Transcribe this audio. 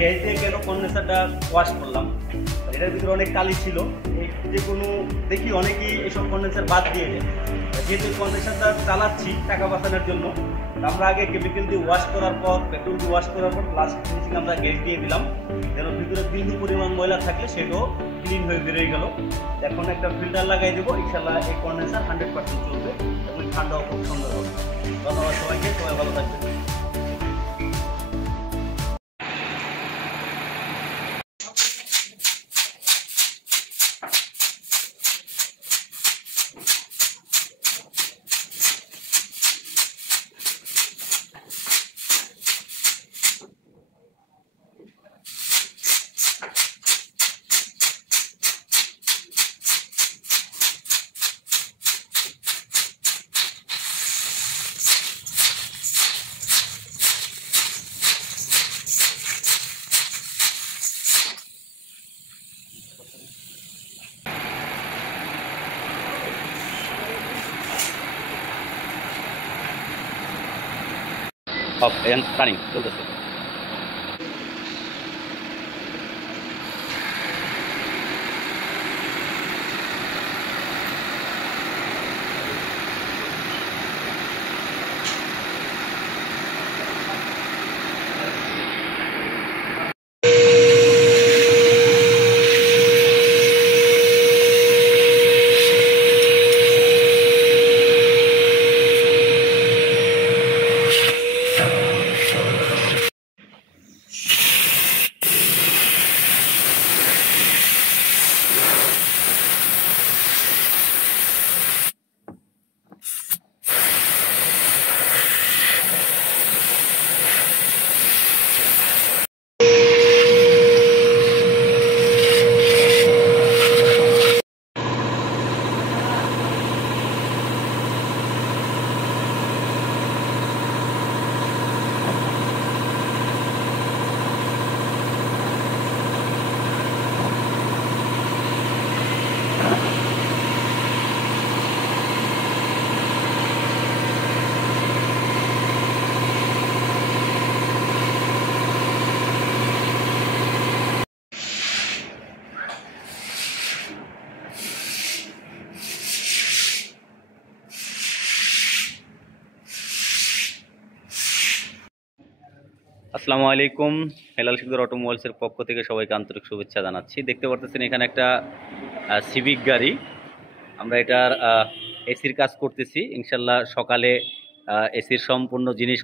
Gas দিয়ে কেন কন্ডেন্সারটা wash করলাম, এটার ভিতরে অনেক কালি ছিল। যে কোনো দেখি অনেকেই এসব কন্ডেন্সার বাদ দিয়ে দেয়। যেহেতু কন্ডেন্সারটা চালাচ্ছি টাকা বাঁচানোর জন্য, আমরা আগে কেমিক্যাল দিয়ে ওয়াশ করার পর, পেট্রোল দিয়ে ওয়াশ করার পর লাস্ট ফিনিশিং আমরা গ্যাস দিয়ে দিলাম, যেন ভিতরে বিন্দু পরিমাণ ময়লা থাকলে সেটাও ক্লিন হয়ে বেরিয়ে গেল। এখন একটা ফিল্টার লাগাই দেবো, ইনশাল্লাহ এই কন্ডেন্সার 100% চলবে এবং ঠান্ডাও খুব সুন্দর হবে। ধন্যবাদ সবাইকে, সবাই ভালো থাকবেন। রানিং চলতেছে। আসসালামু আলাইকুম, হেলাল শিকদার অটোমোবাইলসের পক্ষ থেকে সবাইকে আন্তরিক শুভেচ্ছা জানাচ্ছি। দেখতে পারতেছেন এখানে একটা সিভিক গাড়ি, আমরা এটার এসির কাজ করতেছি। ইনশাল্লাহ সকালে এসির সম্পূর্ণ জিনিস